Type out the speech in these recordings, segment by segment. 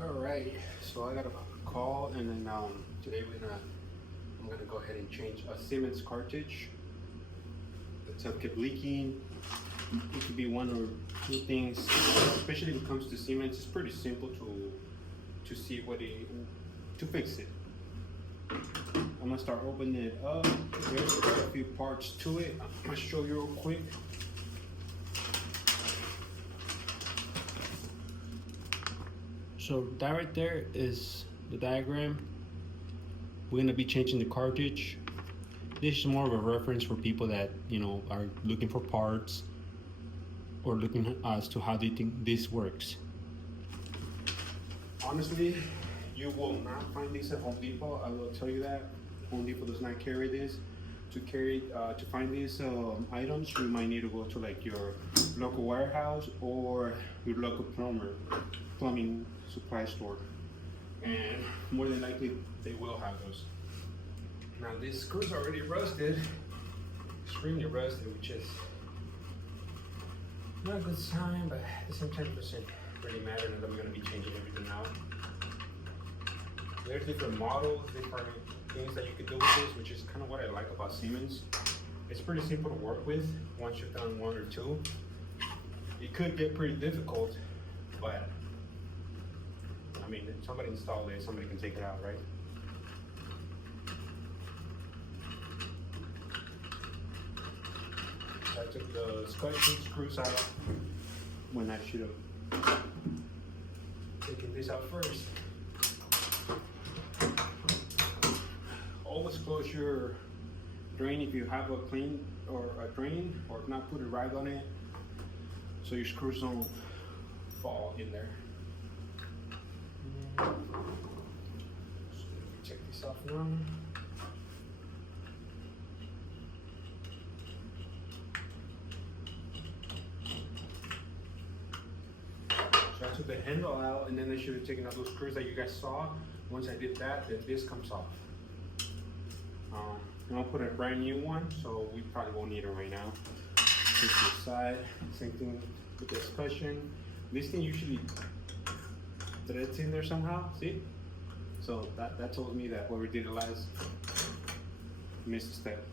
Alright, so I got a call, and then today I'm gonna go ahead and change a Symmons cartridge. The tub kept leaking. It could be one or two things, especially when it comes to Symmons. It's pretty simple to see to fix it. I'm gonna start opening it up. There's a few parts to it. I'm gonna show you real quick. So that right there is the diagram. We're gonna be changing the cartridge. This is more of a reference for people that are looking for parts or looking as to how they think this works. Honestly, you will not find this at Home Depot. I will tell you that. Home Depot does not carry this. To find these items, you might need to go to like your local warehouse or your local plumbing supply store, and more than likely they will have those. Now this screw's already rusted, extremely rusted, which is not a good sign, but at the same time it doesn't really matter that I'm going to be changing everything out. There's different models, different things that you can do with this, which is kind of what I like about Symmons. It's pretty simple to work with once you've done one or two. It could get pretty difficult, but I mean, if somebody installed it, somebody can take it out, right? So I took the screws out when I should have taken this out first. Always close your drain if you have a clean or a drain, or if not, put a rag on it so your screws don't fall in there. So let me check this off now. So I took the handle out, and then I should have taken out those screws that you guys saw. Once I did that, then this comes off. I'm gonna put a brand new one, so we probably won't need it right now. Take this side, same thing with this cushion. This thing usually threads in there somehow, see? So that told me that whoever did it last missed a step.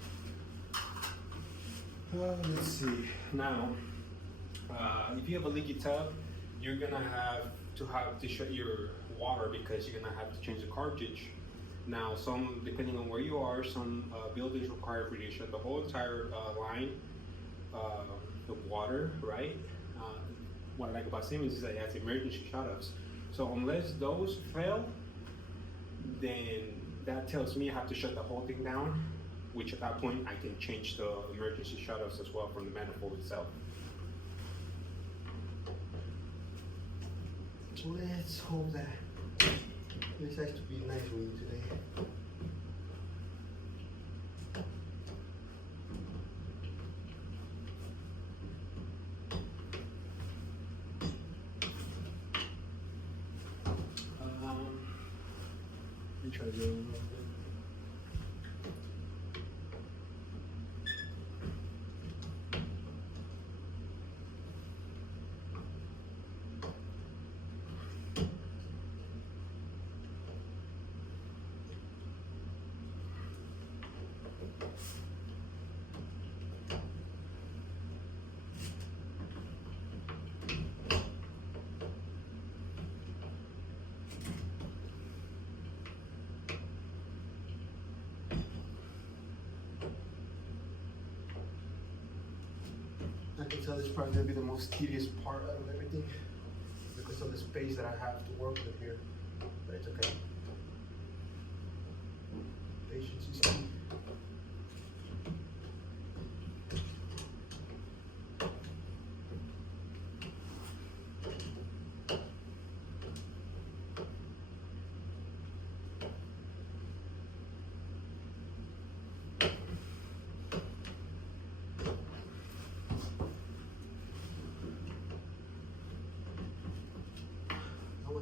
Let's see. Now, if you have a leaky tub, you're gonna have to shut your water because you're gonna have to change the cartridge. Now, depending on where you are, some buildings require for you to shut the whole entire line of water, right? What I like about Symmons is that it has emergency shutoffs. So unless those fail, then that tells me I have to shut the whole thing down, which at that point I can change the emergency shutoffs as well from the manifold itself. So let's hope that this has to be nice with you today. Let me try to do it real quick. I can tell this is probably going to be the most tedious part out of everything because of the space that I have to work with here, but it's okay. Patience is key.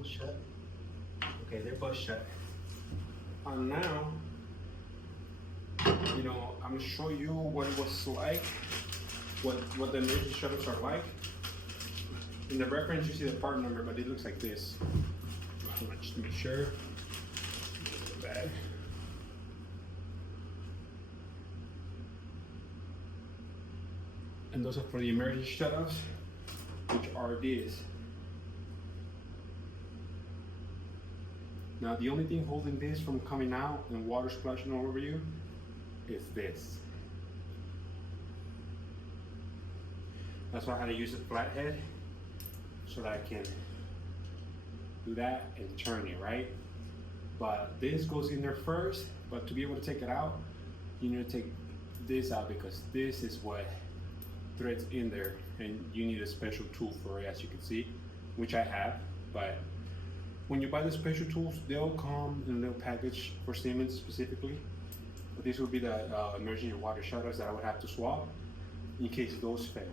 Shut. Okay, they're both shut. Now, I'm gonna show you what it was like, what the emergency shutters are like. In the reference, you see the part number, but it looks like this. Just to make sure. Bad. And those are for the emergency shutoffs, which are these. Now, the only thing holding this from coming out and water splashing all over you is this. That's why I had to use a flathead so that I can do that and turn it, right? But this goes in there first, but to be able to take it out, you need to take this out because this is what threads in there, and you need a special tool for it, as you can see, which I have. But when you buy the special tools, they'll come in a little package for Symmons specifically. But this would be the emergency water shutoffs that I would have to swap in case those fail.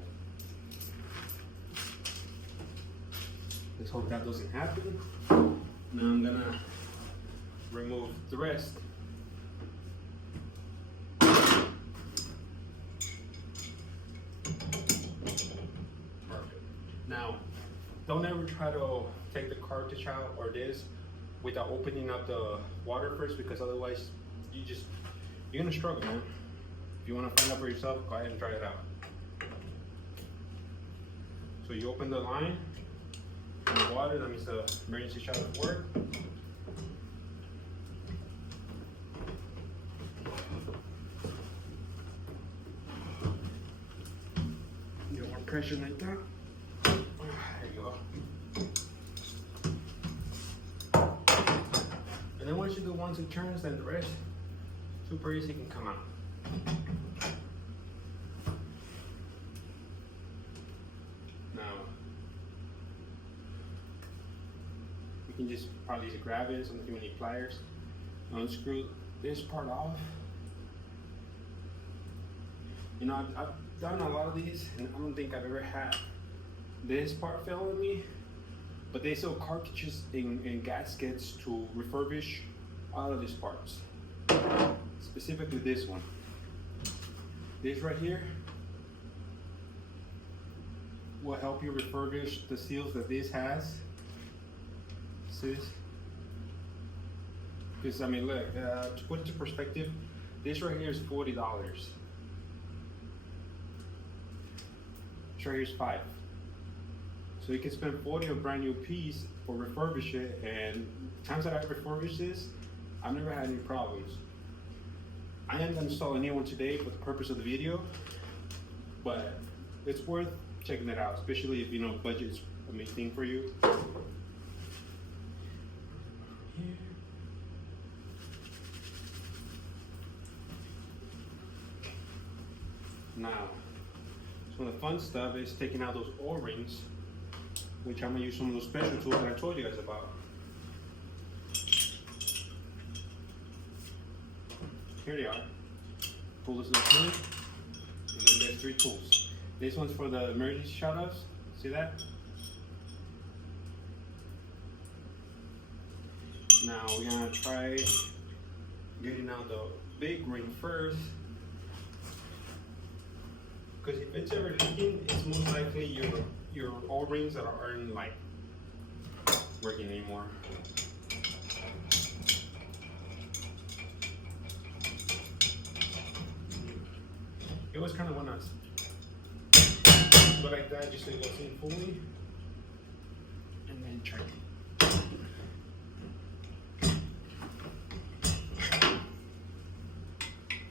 Let's hope that doesn't happen. Now I'm gonna remove the rest. Perfect. Now, don't ever try to take the cartridge out or this without opening up the water first, because otherwise you're gonna struggle, man. If you wanna find out for yourself, go ahead and try it out. So you open the line, and the water, that means the emergency shutoff work. You don't want pressure like that. There you go. And then once you do once it turns, then the rest, super easy, can come out. Now, you can just probably just grab it, something with any pliers, unscrew this part off. You know, I've done a lot of these, and I don't think I've ever had this part fail on me, but they sell cartridges and gaskets to refurbish all of these parts. Specifically this one. This right here will help you refurbish the seals that this has. See this? Because I mean, look, to put it into perspective, this right here is $40. This right here is $5. So you can spend $40 on a brand new piece or refurbish it, and times that I've refurbished this, I've never had any problems. I am going to install a new one today for the purpose of the video, but it's worth checking it out, especially if you know budget's a main thing for you. Now, some of the fun stuff is taking out those O-rings, which I'm gonna use some of those special tools that I told you guys about. Here they are. Pull this little pin, and then there's 3 tools. This one's for the emergency shutoffs. See that? Now we're gonna try getting out the big ring first, because if it's ever leaking, it's most likely your O-rings that aren't like working anymore. You always kind of want to go like that just so it goes in fully, and then try it.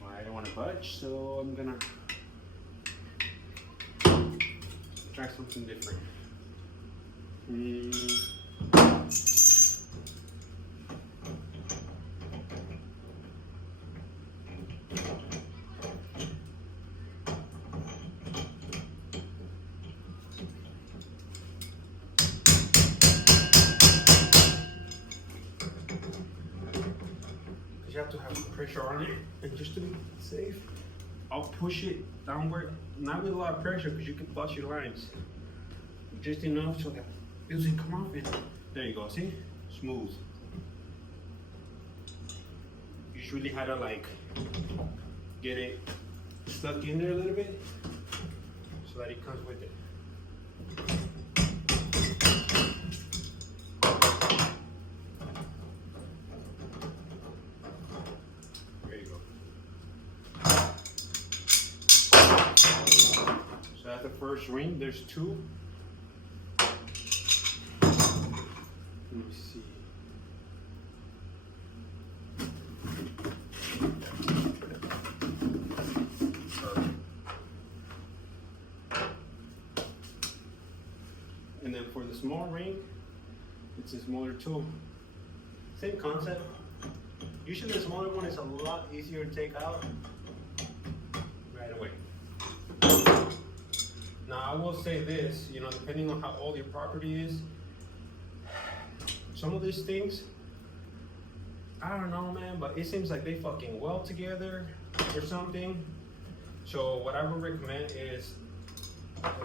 Well, I don't want to budge, so I'm gonna try something different. You have to have pressure on it, and just to be safe, I'll push it downward, not with a lot of pressure because you can bust your lines. Just enough so that it doesn't come off it. There you go, see? Smooth. You just really had to like get it stuck in there a little bit so that it comes with it. first ring, there's two. Let me see. And then for the small ring, it's a smaller tool. Same concept. Usually the smaller one is a lot easier to take out right away. Now I will say this, you know, depending on how old your property is, some of these things, I don't know, man, but it seems like they fucking weld together or something. So what I would recommend is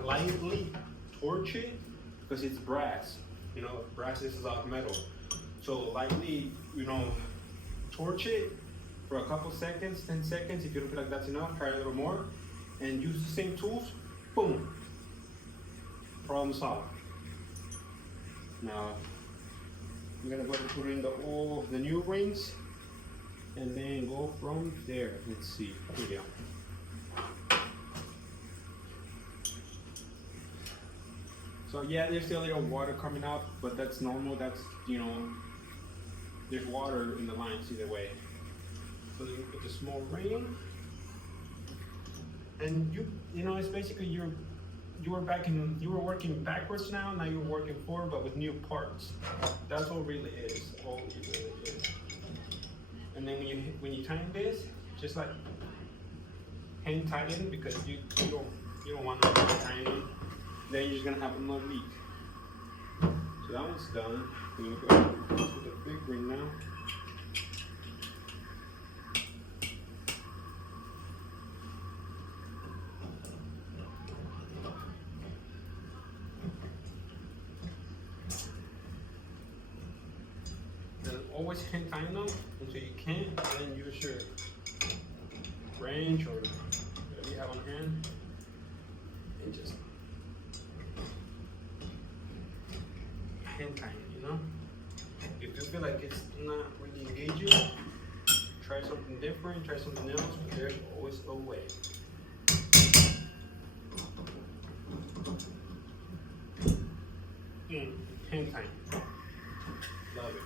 lightly torch it, because it's brass. You know, brass is like metal. So lightly, you know, torch it for a couple seconds, 10 seconds. If you don't feel like that's enough, try a little more. And use the same tools, boom. Problem solved. Now, I'm gonna go ahead and put in the new rings and then go from there. Let's see, here we go. So yeah, there's still a little water coming out, but that's normal. That's, you know, there's water in the lines either way. So you put the small ring, and you know, it's basically you were working backwards now you're working forward, but with new parts. That's all really is. All it really is. And then when you tighten this, just like hand tighten, because you don't want to tighten. Then you're just gonna have another leak. So that one's done. We're gonna go with the big ring now. Then always hand tighten them until you can't, and then use your wrench or whatever you have on hand, and just hand tighten, you know? If you feel like it's not really engaging, try something different, try something else, but there's always a way. Hand tighten. Love it.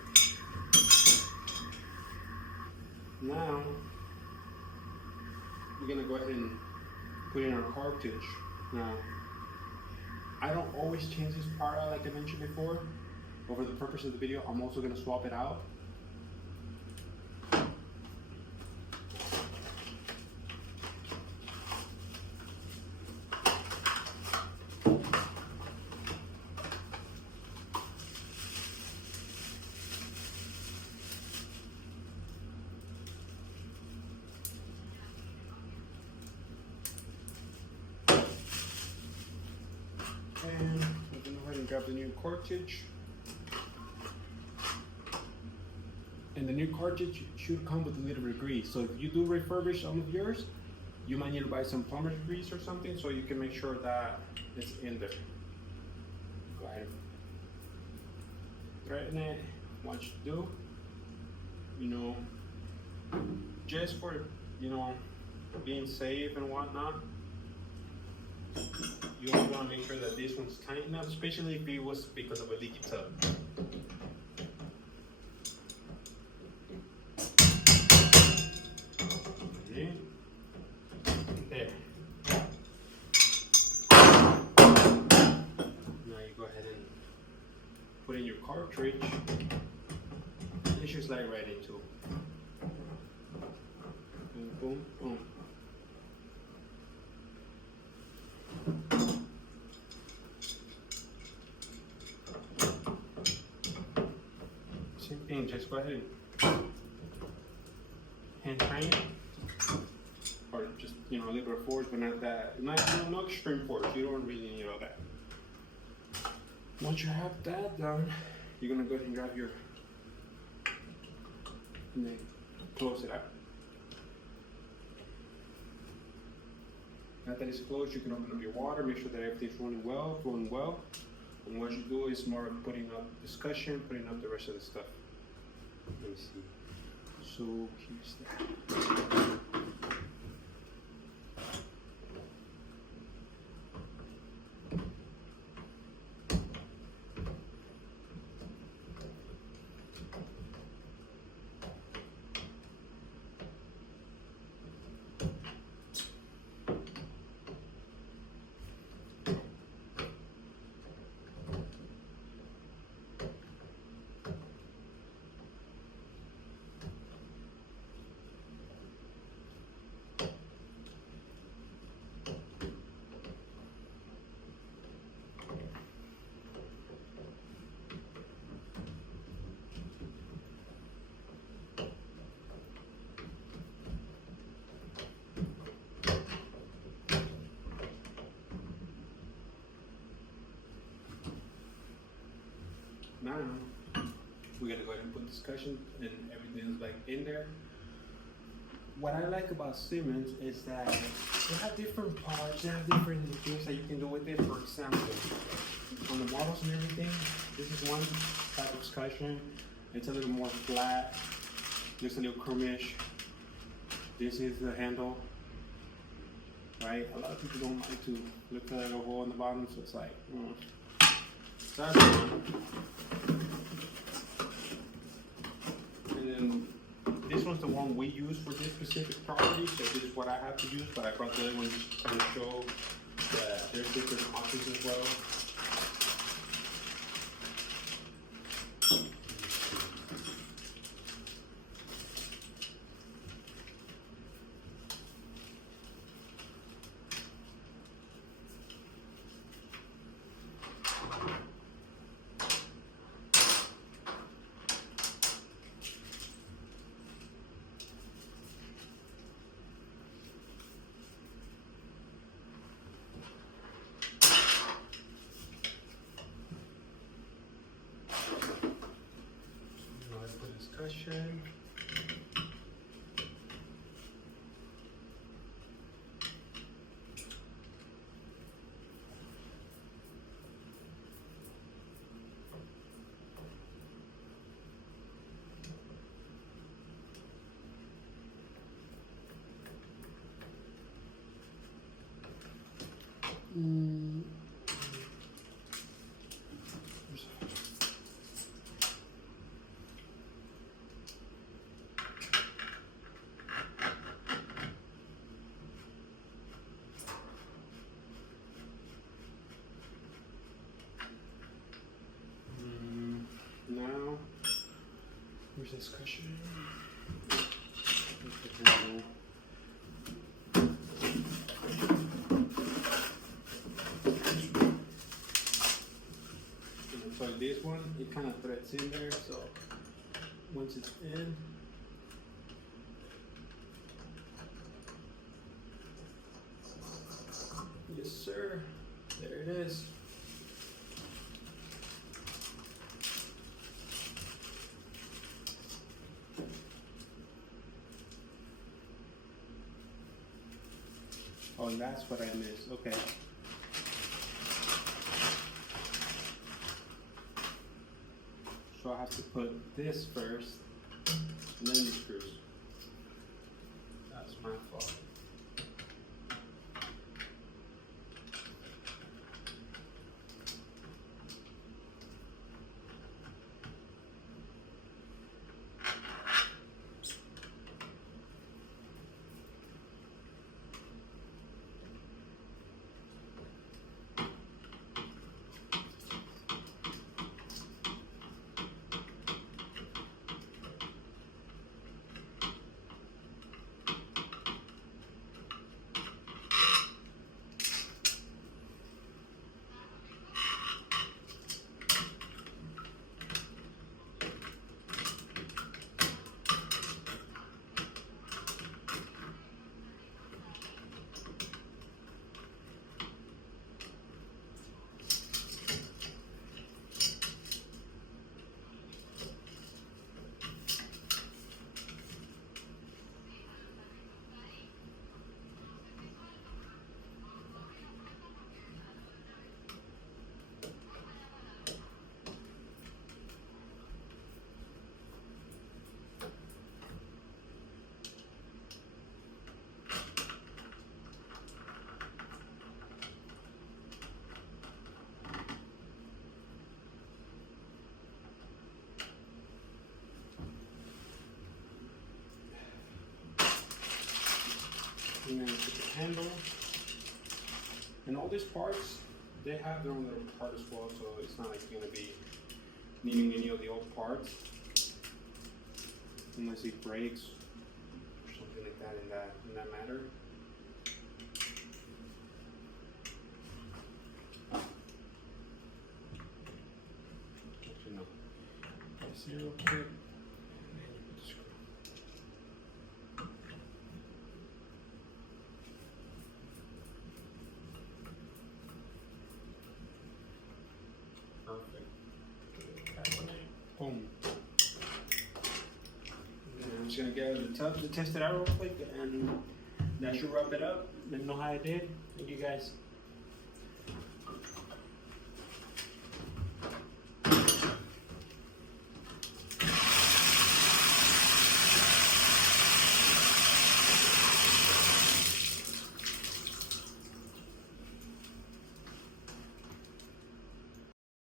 Now, we're gonna go ahead and put in our cartridge. Now, I don't always change this part out like I mentioned before. But for the purpose of the video, I'm also going to swap it out. And I'm going to go ahead and grab the new cartridge. And the new cartridge should come with a little bit of grease. So if you do refurbish some of yours, you might need to buy some plumber's grease or something so you can make sure that it's in there. Go ahead and threaten it, what you do, you know, just for, you know, being safe and whatnot. You always want to make sure that this one's tight enough, especially if it was because of a leaky tub. There. Now you go ahead and put in your cartridge. You should slide right into. Boom, boom, boom. Same thing, just go ahead and hand tighten, or just, you know, a little bit of force, but not that, not extreme force. You don't really need all that. Once you have that done, you're gonna go ahead and grab your, and then close it up. Now that it's closed, you can open up your water, make sure that everything's running well, flowing well. And what you do is more putting up discussion, putting up the rest of the stuff. Let me see. So here's that. now we're gonna go ahead and put discussion and everything's like in there. What I like about Symmons is that they have different parts, they have different things that you can do with it. For example, on the models and everything, this is one type of discussion. It's a little more flat. There's a little chromish. This is the handle, right? A lot of people don't like to look at that hole on the bottom, so it's like, that's one. And then this one's the one we use for this specific property, so this is what I have to use, but I brought the other one just to kind of show that there's different options as well. Discussion. Now, here's discussion. So this one, it kind of threads in there, so once it's in, yes sir, there it is. Oh, and that's what I missed. Okay. So I have to put this first, and then the screws. That's my fault. And then put the handle. And all these parts, they have their own little part as well, so it's not like you're going to be needing any of the old parts. Unless it breaks or something like that in that matter. Actually, no. Let's see real quick. Perfect. Boom. And I'm just gonna get out of the tub to test it out real quick, and that should wrap it up. Let me know how I did. Thank you guys.